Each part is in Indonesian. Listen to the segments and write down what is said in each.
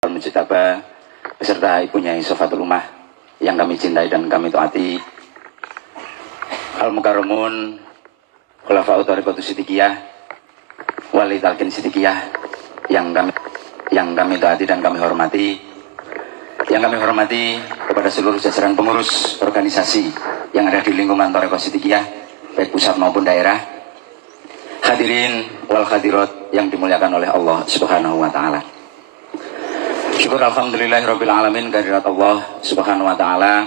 Al-Mujtaba beserta ibunya Sofatul Ummah yang kami cintai dan kami taati, Al-Mukarramun Khulafaut Thariqatus Siddiqiyah Wali Talqin Siddiqiyah yang kami taati dan kami hormati, yang kami hormati kepada seluruh jajaran pengurus organisasi yang ada di lingkungan Thariqah Siddiqiyah baik pusat maupun daerah, hadirin wal hadirat yang dimuliakan oleh Allah Subhanahu wa taala. Syukur alhamdulillahirabbil alamin kehadirat Allah Subhanahu wa taala.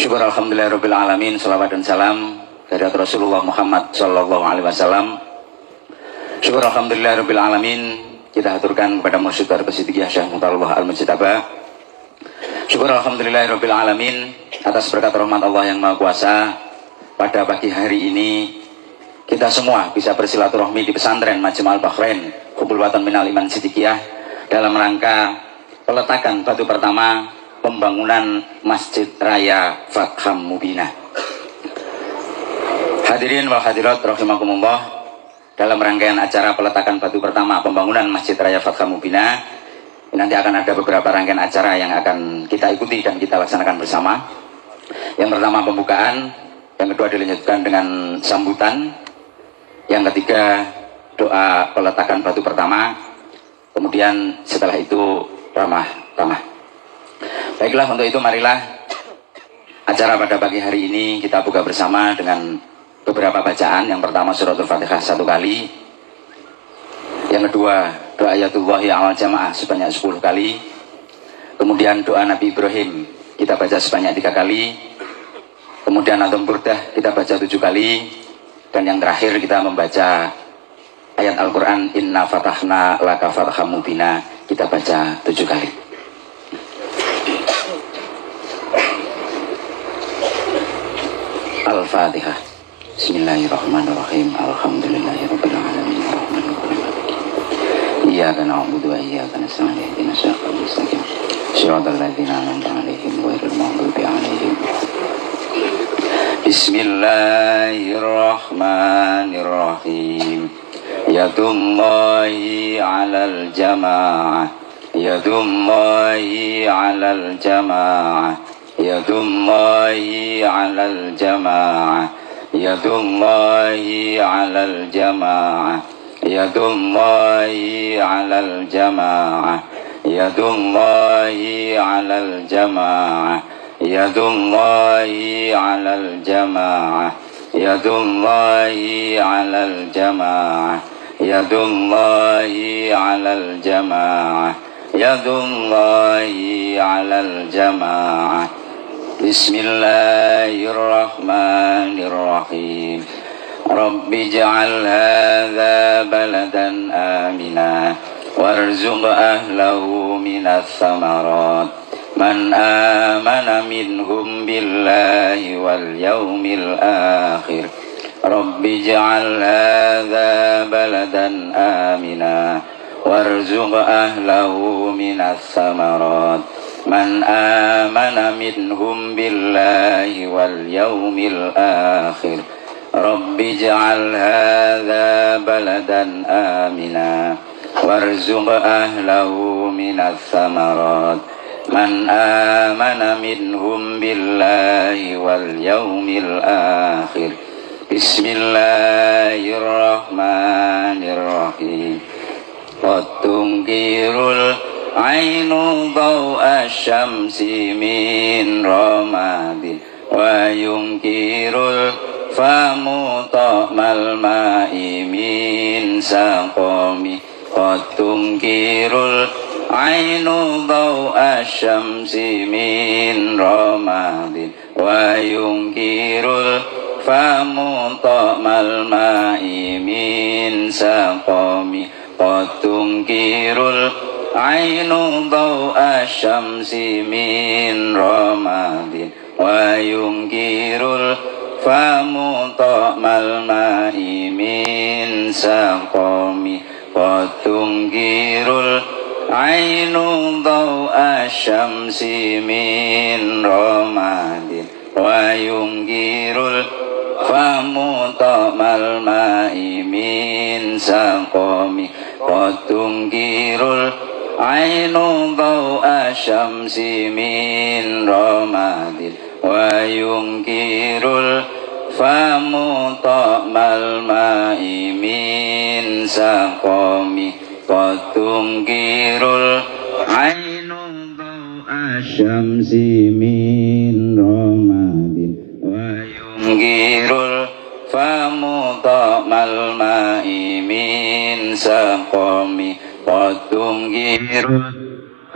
Syukur alhamdulillahirabbil alamin, selawat dan salam kehadirat Rasulullah Muhammad sallallahu alaihi wasallam. Syukur alhamdulillahirabbil alamin kita haturkan kepada Mursyid Thariqah Siddiqiyah Syekh Mutallah Al-Mujtaba. Syukur alhamdulillahirabbil alamin atas berkat rahmat Allah yang Maha Kuasa, pada pagi hari ini kita semua bisa bersilaturahmi di pesantren Majma'ul Bahrain Kumpul Watan Minal Iman Siddiqiyah dalam rangka peletakan batu pertama pembangunan Masjid Raya Fatham Mubinah. Hadirin wal hadirat rahimakumullah, dalam rangkaian acara peletakan batu pertama pembangunan Masjid Raya Fatham Mubinah, nanti akan ada beberapa rangkaian acara yang akan kita ikuti dan kita laksanakan bersama. Yang pertama pembukaan, yang kedua dilanjutkan dengan sambutan, yang ketiga doa peletakan batu pertama, kemudian setelah itu ramah-ramah. Baiklah, untuk itu marilah acara pada pagi hari ini kita buka bersama dengan beberapa bacaan. Yang pertama suratul Fatihah 1 kali. Yang kedua doa ayatullahi awal jamaah sebanyak 10 kali. Kemudian doa Nabi Ibrahim kita baca sebanyak 3 kali. Kemudian Antum Burdah kita baca 7 kali. Dan yang terakhir kita membaca ayat Al-Quran Inna fatahna laka fatham mubina, kita baca 7 kali. Al-Fatihah. Bismillahirrahmanirrahim. Alhamdulillahirabbil alamin arrahmanir rahim. Iyyaka na'budu wa iyyaka nasta'in ihdinas siratal mustaqim siratal ladzina an'amta 'alaihim ghairil maghdubi 'alaihim. Bismillahirrahmanirrahim. Yadullahi 'alal jamaah, yadullahi 'alal jamaah, yadullahi 'alal jamaah, yadullahi 'alal jamaah, yadullahi 'alal jamaah, yadullahi 'alal jamaah, yadullahi 'alal jamaah, yadullahi 'alal jamaah, yadullahi 'alal jamaah, yadullahi 'alal jamaah. Bismillahirrahmanirrahim. Rabbi ij'al hadza baladan amina warzuq ahlahu minas samarat man amana minhum billahi wal yawmil akhir. Rabbi ij'al hadza baladan amina warzuq ahlahu minas samarat man amana minhum billahi wal yawmil akhir. Rabbi ij'al hadza baladan amina warzuq ahlahu minas samarat man amana minhum billahi wal yawmil akhir. Bismillahirrahmanirrahim. Watungkirul ainu daw'a syamsi min ramadin wa yungkirul famu ta'mal ma'i min saqami. Watungkirul ainu daw'a syamsi min ramadin wa yungkirul famu ta'mal ma'i min saqami. Watungkirul ainu daw'a syamsi min ramadin wa yungkirul famu ta'mal ma'i min saqami. Watungkirul ainu daw'a syamsi min ramadin wa yungkirul famu ta'mal ma'i min saqami. Watungkirul ainu da'a syamsi min ramadin wa yungkirul famu ta'mal ma'i min saqami qatum kirul ainu da'a syamsi min ramadin wa yungkirul famu ta'mal ma'i min saqami qatum kirul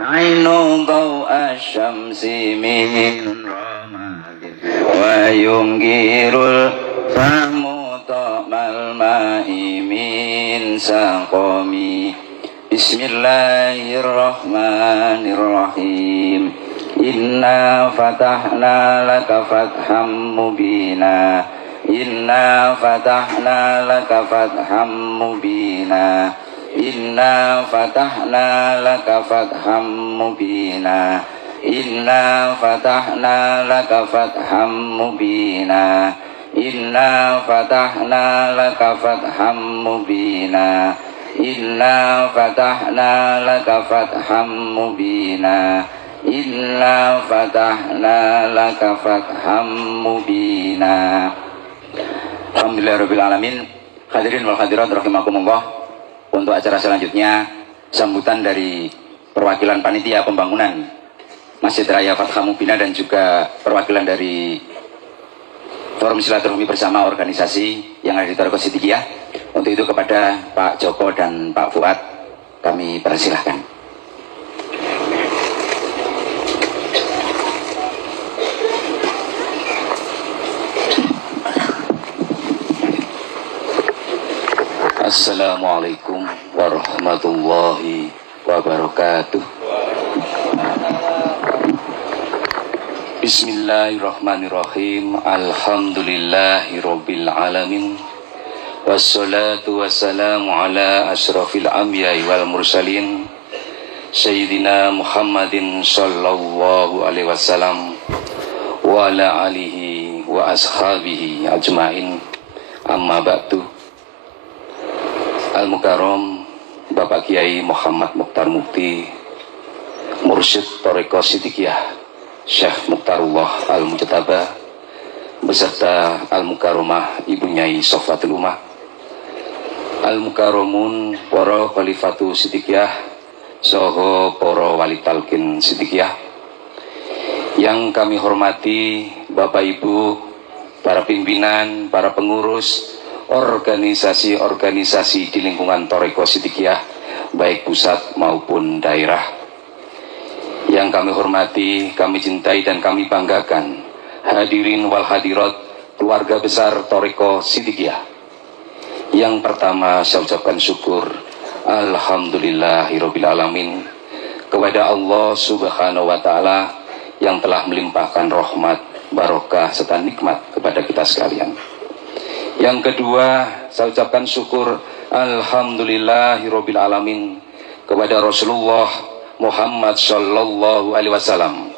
ainu da'a syamsi min ramadin wa yungkirul famu ta'mal ma'i min saqami. Bismillahirrahmanirrahim. Inna fatahna laka fatham mubina. Inna fatahna laka fatham mubina. Inna fatahna laka fatham mubina. Inna fatahna laka fatham mubina. Inna fatahna laka fatham mubina. Inna fatahna laka fatham mubina. Inna fatahna laka fatham mubina. Alhamdulillahirabbil alamin. Hadirin wal hadirat rahimakumullah. Untuk acara selanjutnya sambutan dari perwakilan panitia pembangunan Masjid Raya Fatham Mubina dan juga perwakilan dari Forum Silaturahmi Bersama organisasi yang ada di Thariqah Siddiqiyah. Untuk itu kepada Pak Joko dan Pak Fuad kami persilahkan. Assalamualaikum warahmatullahi wabarakatuh. Bismillahirrahmanirrahim. Alhamdulillahirabbil alamin. Wassalatu wassalamu ala asyrafil anbiya'i wal mursalin Sayyidina Muhammadin sallallahu alaihi wasallam wa ala alihi wa ashabihi ajmain. Amma ba'du. Al-Mukarram Bapak Kiai Muhammad Mukhtar Mukti, Mursyid Thariqah Siddiqiyah Syekh Mukhtarullah Al-Mujtaba, beserta Al-Mukarramah Ibu Nyai Sofatul Umah, Al-Mukarramun para Khalifatu Siddiqiyah saha para wali talqin Siddiqiyah. Yang kami hormati Bapak Ibu, para pimpinan, para pengurus organisasi-organisasi di lingkungan Thariqah Siddiqiyah baik pusat maupun daerah. Yang kami hormati, kami cintai dan kami banggakan hadirin wal hadirat keluarga besar Thariqah Siddiqiyah. Yang pertama saya ucapkan syukur alhamdulillahirabbil alamin kepada Allah Subhanahu wa taala yang telah melimpahkan rahmat, barokah serta nikmat kepada kita sekalian. Yang kedua, saya ucapkan syukur alhamdulillahirabbil alamin kepada Rasulullah Muhammad sallallahu alaihi wasallam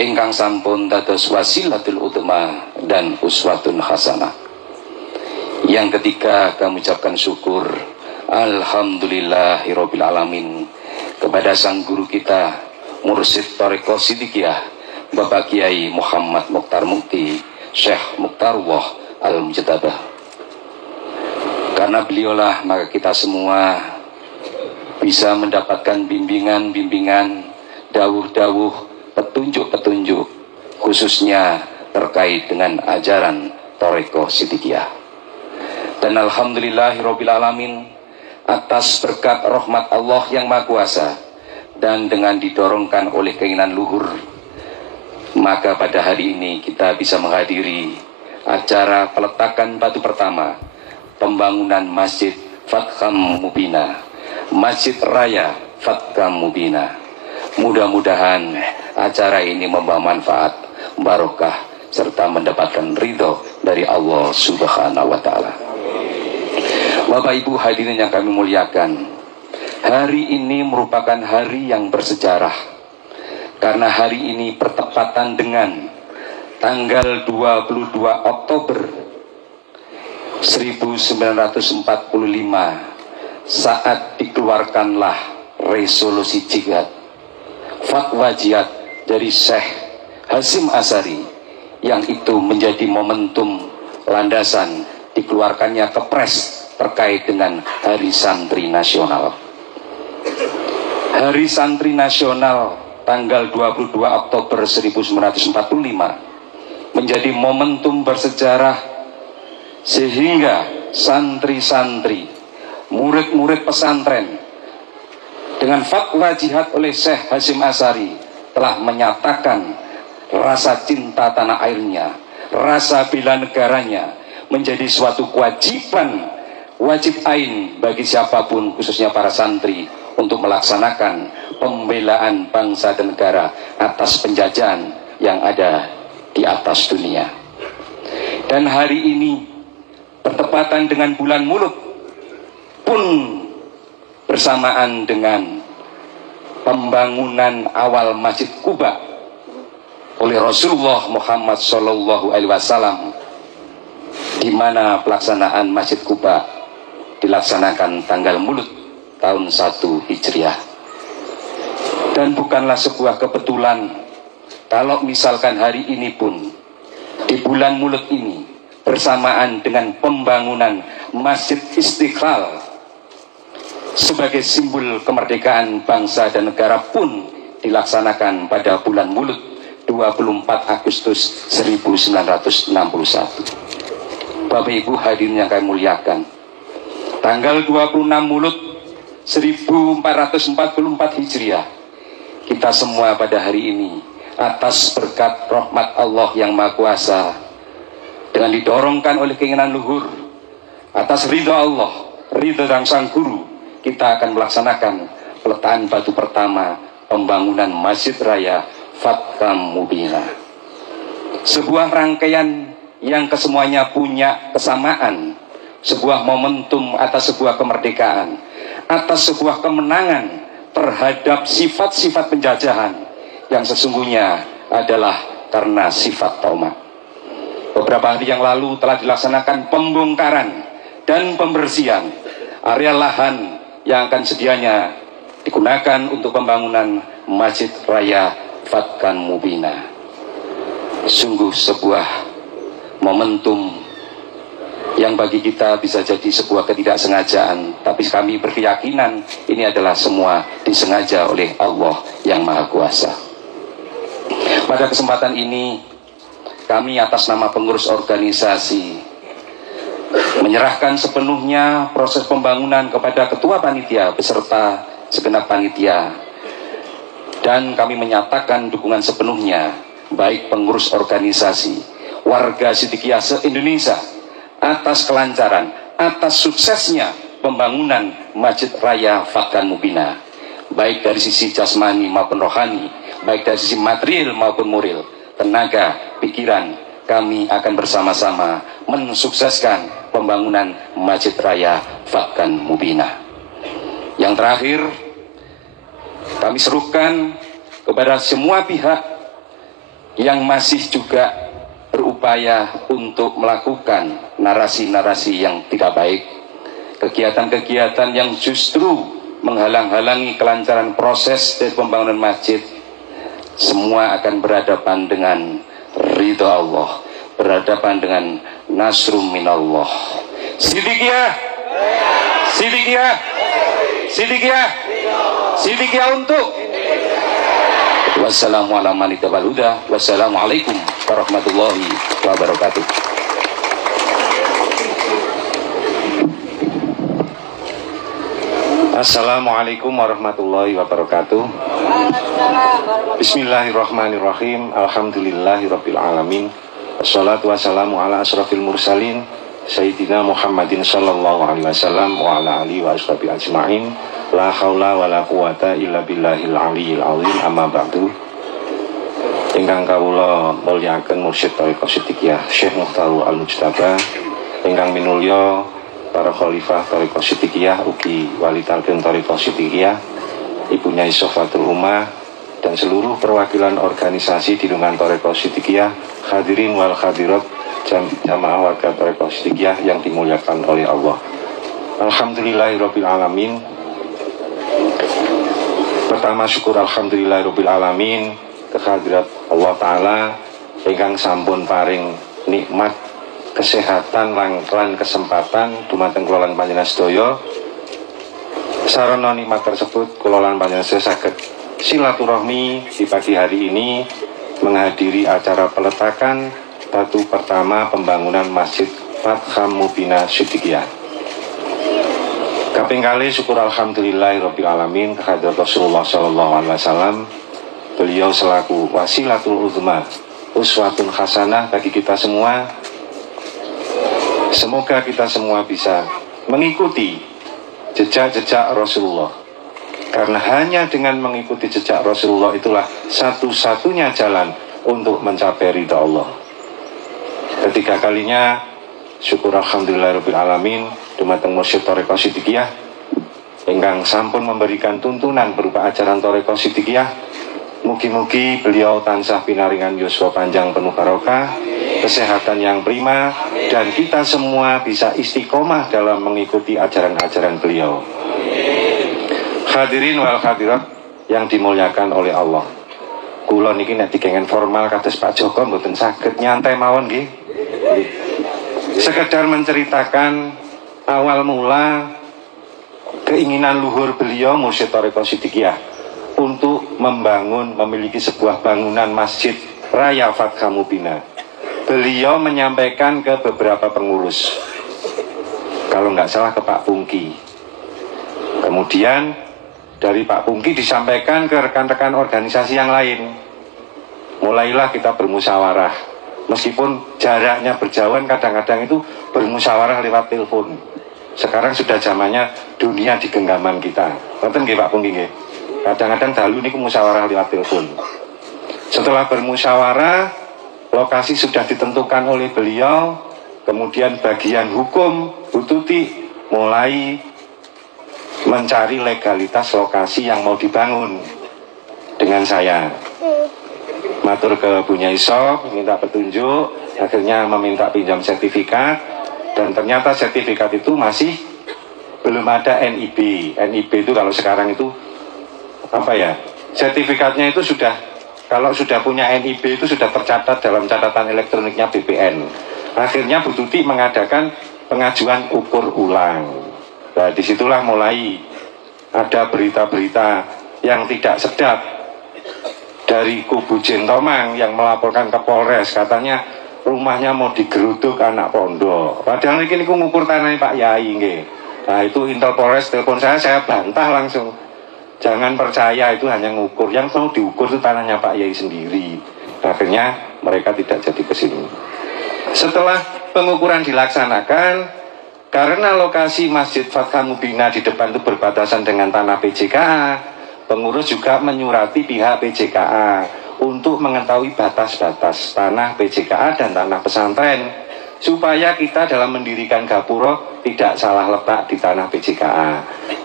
ingkang sampun dados wasilatul utama dan uswatun hasanah. Yang ketiga, kami ucapkan syukur alhamdulillahirabbil alamin kepada sang guru kita Mursyid Thariqah Siddiqiyah Bapak Kiai Muhammad Mukhtar Mukti Syekh Mukhtarullah Al-Mujtaba. Karena beliaulah maka kita semua bisa mendapatkan bimbingan-bimbingan, dawuh-dawuh, petunjuk-petunjuk khususnya terkait dengan ajaran Thariqah Siddiqiyah. Dan alhamdulillahirabbil alamin atas berkat rahmat Allah yang Maha Kuasa dan dengan didorongkan oleh keinginan luhur, maka pada hari ini kita bisa menghadiri acara peletakan batu pertama pembangunan Masjid Fatham Mubina, Masjid Raya Fatham Mubina. Mudah-mudahan acara ini membawa manfaat, barokah serta mendapatkan ridho dari Allah Subhanahu wa taala. Bapak Ibu hadirin yang kami muliakan, hari ini merupakan hari yang bersejarah karena hari ini bertepatan dengan tanggal 22 Oktober 1945 saat dikeluarkanlah resolusi jihad, fatwa jihad dari Syekh Hasyim Asy'ari, yang itu menjadi momentum landasan dikeluarkannya kepres terkait dengan Hari Santri Nasional. Hari Santri Nasional tanggal 22 Oktober 1945 menjadi momentum bersejarah sehingga santri-santri, murid-murid pesantren dengan fatwa jihad oleh Syekh Hasyim Asy'ari telah menyatakan rasa cinta tanah airnya, rasa bela negaranya menjadi suatu kewajiban, wajib ain bagi siapapun, khususnya para santri, untuk melaksanakan pembelaan bangsa dan negara atas penjajahan yang ada di atas dunia. Dan hari ini bertepatan dengan bulan Mulud, pun bersamaan dengan pembangunan awal Masjid Quba oleh Rasulullah Muhammad SAW, di mana pelaksanaan Masjid Quba dilaksanakan tanggal Mulud tahun 1 Hijriah. Dan bukanlah sebuah kebetulan kalau misalkan hari ini pun di bulan Mulud ini bersamaan dengan pembangunan Masjid Istiqlal sebagai simbol kemerdekaan bangsa dan negara pun dilaksanakan pada bulan Mulud 24 Agustus 1961. Bapak Ibu hadirin yang kami muliakan, tanggal 26 Mulud 1444 Hijriah, kita semua pada hari ini atas berkat rahmat Allah yang Maha Kuasa, dengan didorongkan oleh keinginan luhur, atas ridha Allah, ridha dan sang guru, kita akan melaksanakan peletakan batu pertama pembangunan Masjid Raya Fatkam Mubina. Sebuah rangkaian yang kesemuanya punya kesamaan, sebuah momentum atas sebuah kemerdekaan, atas sebuah kemenangan terhadap sifat-sifat penjajahan yang sesungguhnya adalah karena sifat taumat. Beberapa hari yang lalu telah dilaksanakan pembongkaran dan pembersihan area lahan yang akan sedianya digunakan untuk pembangunan Masjid Raya Fatkam Mubina. Sungguh sebuah momentum yang bagi kita bisa jadi sebuah ketidaksengajaan, tapi kami berkeyakinan ini adalah semua disengaja oleh Allah yang Maha Kuasa. Pada kesempatan ini, kami atas nama pengurus organisasi menyerahkan sepenuhnya proses pembangunan kepada Ketua Panitia beserta segenap panitia, dan kami menyatakan dukungan sepenuhnya baik pengurus organisasi, warga Sidikiyah se-Indonesia atas kelancaran, atas suksesnya pembangunan Masjid Raya Fatkam Mubina, baik dari sisi jasmani maupun rohani, baik dari sisi material maupun moral, tenaga, pikiran. Kami akan bersama-sama mensukseskan pembangunan Masjid Raya Fatkam Mubina. Yang terakhir, kami serukan kepada semua pihak yang masih juga berupaya untuk melakukan narasi-narasi yang tidak baik, kegiatan-kegiatan yang justru menghalang-halangi kelancaran proses dari pembangunan masjid, semua akan berhadapan dengan ridha Allah, berhadapan dengan nasrum minallah. Sidikiyah, Sidikiyah, Sidikiyah, Sidikiyah untuk. Wassalamualaikum warahmatullahi wabarakatuh. Assalamualaikum warahmatullahi wabarakatuh. Bismillahirrahmanirrahim. Alhamdulillahirabbil alamin. Wassalatu wassalamu ala asrafil mursalin Sayyidina Muhammadin sallallahu alaihi wasallam wa ala alihi wa ashabihi ajma'in. La haula wa la quwata illa billahil aliyil azim. Amma ba'du. Ingkang kawula mulyakaken Mursyid Thariqah Sidikiyah Syekh Mukhtar Al-Mujtaba, ingkang minulya para khalifah Thariqah Sidikiyah ugi wali talqin Thariqah Sidikiyah, Ibu Nyai Sofatul Ummah, dan seluruh perwakilan organisasi di lingkungan Thariqah Sidikiyah, hadirin wal hadirat jamaah warga Thariqah Sidikiyah yang dimuliakan oleh Allah. Alhamdulillahirabbil alamin. Pertama syukur alhamdulillahirabbil alamin kehadirat Allah taala ingkang sampun paring nikmat kesehatan lan kesempatan dumateng kula lan panjenengan sedaya. Sarana nikmat tersebut kula lan panjenengan sedaya saged silaturahmi di pagi hari ini menghadiri acara peletakan batu pertama pembangunan Masjid Fatham Mubina Siddiqiyah. Kaping kali syukur alhamdulillahirabbil alamin kehadirat Rasulullah sallallahu alaihi wasallam. Beliau selaku wasilatul uzma, uswatun hasanah bagi kita semua. Semoga kita semua bisa mengikuti jejak-jejak Rasulullah. Karena hanya dengan mengikuti jejak Rasulullah itulah satu-satunya jalan untuk mencapai ridha Allah. Ketiga kalinya syukur alhamdulillahirabbil alamin dumateng Mursyid Thariqah Siddiqiyah ingkang sampun memberikan tuntunan berupa ajaran Thariqah Siddiqiyah. Mugi-mugi beliau tansah pinaringan yuswa panjang penuh barokah, kesehatan yang prima, dan kita semua bisa istiqomah dalam mengikuti ajaran-ajaran beliau. Hadirin wal hadirat yang dimuliakan oleh Allah. Kula niki nek dikengen formal kados Pak Joko mboten saged nyantai mawon nggih. Sekedar menceritakan awal mula keinginan luhur beliau Mursyid Thariqah Siddiqiyah untuk memiliki sebuah bangunan masjid Raya Fatham Mubina. Beliau menyampaikan ke beberapa pengurus, kalau nggak salah ke Pak Pungki. Kemudian dari Pak Pungki disampaikan ke rekan-rekan organisasi yang lain. Mulailah kita bermusyawarah. Meskipun jaraknya berjauhan, kadang-kadang itu bermusyawarah lewat telepon. Sekarang sudah zamannya dunia di genggaman kita. Ngoten nggih Pak Pungki nggih. Kadang-kadang dahulu niku musyawarah lewat telepon. Setelah bermusyawarah, lokasi sudah ditentukan oleh beliau. Kemudian bagian hukum Bu Tuti mulai mencari legalitas lokasi yang mau dibangun dengan saya. Matur ke Bu Nyai Sob, minta petunjuk, akhirnya meminta pinjam sertifikat, dan ternyata sertifikat itu masih belum ada NIB. NIB itu kalau sekarang itu apa ya? Sertifikatnya itu sudah, kalau sudah punya NIB itu sudah tercatat dalam catatan elektroniknya BPN. Akhirnya Bu Tuti mengadakan pengajuan ukur ulang. Nah, disitulah mulai ada berita-berita yang tidak sedap dari kubu Jentomang yang melaporkan ke Polres, katanya rumahnya mau digeruduk anak pondok. Padahal ini ngukur tanahnya Pak Yai nggih. Nah, itu Intel Polres telepon saya bantah langsung. Jangan percaya itu hanya ngukur, yang mau diukur itu tanahnya Pak Yai sendiri. Akhirnya mereka tidak jadi kesini. Setelah pengukuran dilaksanakan, karena lokasi Masjid Fatham Mubina di depan itu berbatasan dengan tanah PJKA, pengurus juga menyurati pihak PJKA untuk mengetahui batas-batas tanah PJKA dan tanah pesantren, supaya kita dalam mendirikan gapuro tidak salah letak di tanah PJKA.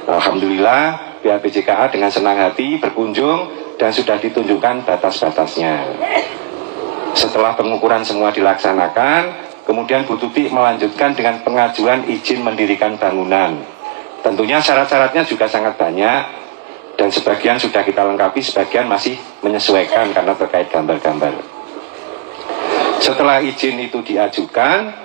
Alhamdulillah pihak PJKA dengan senang hati berkunjung dan sudah ditunjukkan batas-batasnya. Setelah pengukuran semua dilaksanakan, kemudian Bu Tuti melanjutkan dengan pengajuan izin mendirikan bangunan. Tentunya syarat-syaratnya juga sangat banyak, dan sebagian sudah kita lengkapi, sebagian masih menyesuaikan karena terkait gambar-gambar. Setelah izin itu diajukan,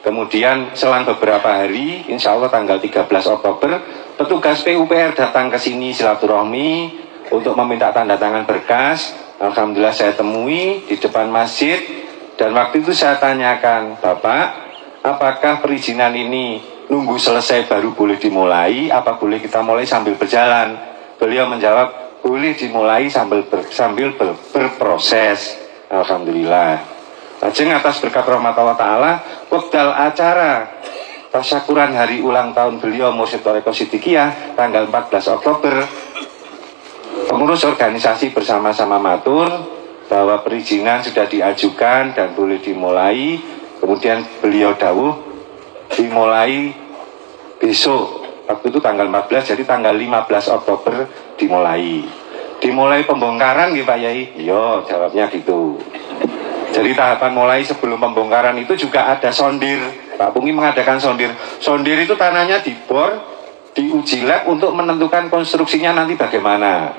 kemudian selang beberapa hari, insya Allah tanggal 13 Oktober, petugas PUPR datang ke sini silaturahmi untuk meminta tanda tangan berkas. Alhamdulillah saya temui di depan masjid. Dan waktu itu saya tanyakan, Bapak, apakah perizinan ini nunggu selesai baru boleh dimulai, apa boleh kita mulai sambil berjalan? Beliau menjawab, boleh dimulai sambil berproses. Alhamdulillah. Lajeng atas berkat rahmat Allah Ta'ala, wekdal acara tasyakuran hari ulang tahun beliau Mursyid Thariqah Siddiqiyah tanggal 14 Oktober, pengurus organisasi bersama-sama matur bahwa perizinan sudah diajukan dan boleh dimulai. Kemudian beliau dawuh dimulai besok, waktu itu tanggal 14, jadi tanggal 15 Oktober dimulai. Dimulai pembongkaran gitu Pak Yai? Iya, jawabnya gitu. Jadi tahapan mulai sebelum pembongkaran itu juga ada sondir. Pak Pungki mengadakan sondir. Sondir itu tanahnya dibor, diuji lab untuk menentukan konstruksinya nanti bagaimana.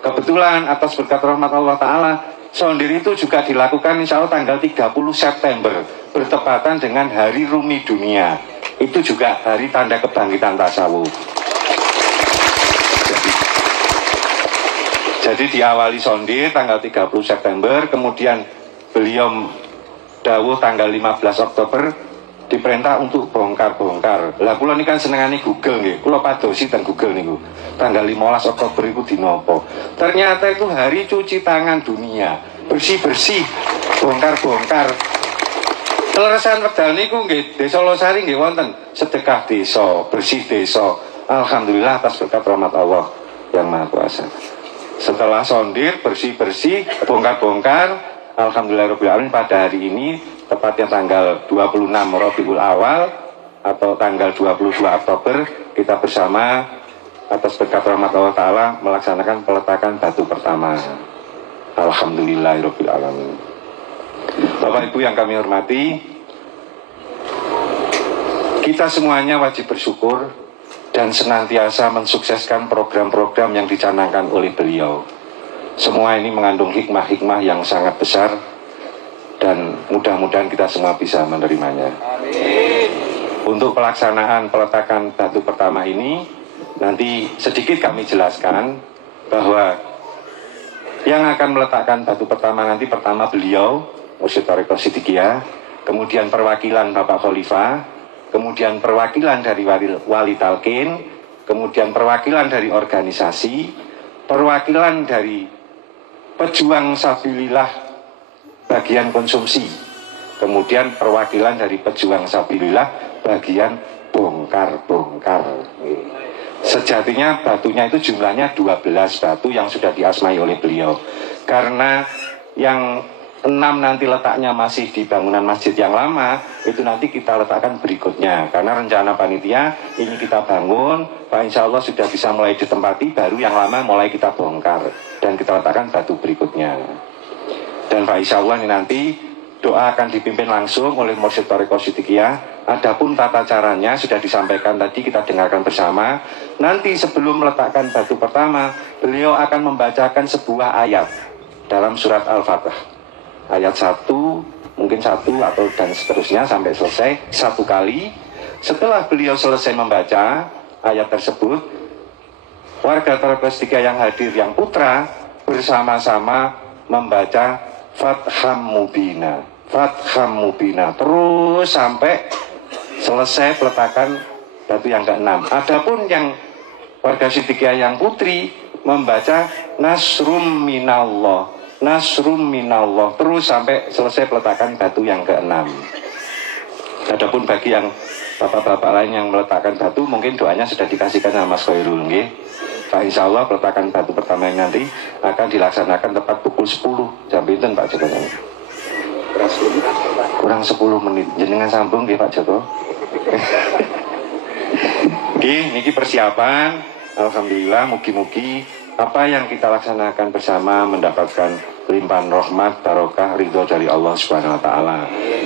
Kebetulan atas berkat rahmat Allah Ta'ala, sondir itu juga dilakukan insya Allah tanggal 30 September, bertepatan dengan Hari Rumi Dunia. Itu juga hari tanda kebangkitan tasawuf. Jadi diawali sondir tanggal 30 September, kemudian beliau dawuh tanggal 15 Oktober, diperintah untuk bongkar-bongkar. Lah kula ini kan senengane Google nggih. Kula padosi teng Google niku. Tanggal 15 Oktober iku dina apa? Ternyata itu hari cuci tangan dunia. Bersih-bersih, bongkar-bongkar. Kelerasan wekdal niku nggih Desa Losari nggih wonten sedekah desa, bersih desa. Alhamdulillah atas berkat rahmat Allah yang Maha Kuasa. Setelah sondir, bersih-bersih, bongkar-bongkar, alhamdulillahirabbil alamin pada hari ini tepatnya tanggal 26 Rabiul Awal atau tanggal 22 Oktober kita bersama atas berkat rahmat Allah Ta'ala melaksanakan peletakan batu pertama. Alhamdulillahirabbil alamin. Bapak Ibu yang kami hormati, kita semuanya wajib bersyukur dan senantiasa mensukseskan program-program yang dicanangkan oleh beliau. Semua ini mengandung hikmah-hikmah yang sangat besar dan mudah-mudahan kita semua bisa menerimanya. Amin. Untuk pelaksanaan peletakan batu pertama ini, nanti sedikit kami jelaskan bahwa yang akan meletakkan batu pertama nanti pertama beliau, Mursyid Thariqah Siddiqiyah, kemudian perwakilan Bapak Khalifah, kemudian perwakilan dari Wali Talqin, kemudian perwakilan dari organisasi, perwakilan dari pejuang sabilillah bagian konsumsi, kemudian perwakilan dari pejuang sabilillah bagian bongkar-bongkar. Sejatinya batunya itu jumlahnya 12 batu yang sudah diasmai oleh beliau. Karena yang 6 nanti letaknya masih di bangunan masjid yang lama, itu nanti kita letakkan berikutnya. Karena rencana panitia ini kita bangun, Pak insya Allah sudah bisa mulai ditempati, baru yang lama mulai kita bongkar dan kita letakkan batu berikutnya. Dan Pak insya Allah ini nanti doa akan dipimpin langsung oleh Mursyid Thariqah Siddiqiyah. Adapun tata caranya sudah disampaikan tadi, kita dengarkan bersama. Nanti sebelum meletakkan batu pertama, beliau akan membacakan sebuah ayat dalam surat Al-Fatihah. Ayat 1, mungkin 1 atau dan seterusnya sampai selesai 1 kali. Setelah beliau selesai membaca ayat tersebut, warga Thariqah Siddiqiyah yang hadir yang putra bersama-sama membaca Fatham Mubina, Fatham Mubina, terus sampai selesai peletakan batu yang ke-6. Adapun yang warga Siddiqiyah yang putri membaca Nasrum Minallah, Nasrum Minallah, terus sampai selesai peletakan batu yang ke-6. Adapun bagi yang bapak-bapak lain yang meletakkan batu, mungkin doanya sudah dikasihkan sama Mas Khairul nggih. Pak insya Allah peletakan batu pertama ini nanti akan dilaksanakan tepat pukul 10 jam pinten Pak Joko. Kurang 10 menit. Jenengan sambung nggih Pak Joko. Nggih, niki persiapan. Alhamdulillah, mugi-mugi apa yang kita laksanakan bersama mendapatkan limpahan rahmat, barokah, ridho dari Allah Subhanahu wa Ta'ala.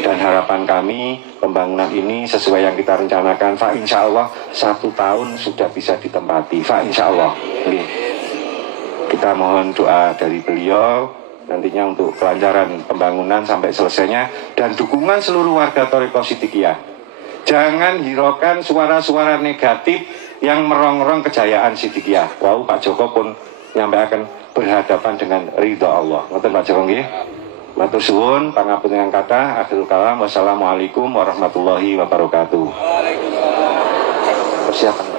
Dan harapan kami pembangunan ini sesuai yang kita rencanakan, Pak insya Allah 1 tahun sudah bisa ditempati, Pak insya Allah. Kita mohon doa dari beliau nantinya untuk kelancaran pembangunan sampai selesainya dan dukungan seluruh warga Thariqah Siddiqiyah. Jangan hiraukan suara-suara negatif yang merongrong kejayaan Siddiqiyah. Wow, Pak Joko pun nyampaikan berhadapan dengan ridha Allah. Ngoten Pak Joko nggih. Matur suwun, pangapunten kata, akhirul kalam, wassalamualaikum warahmatullahi wabarakatuh. Persiapan.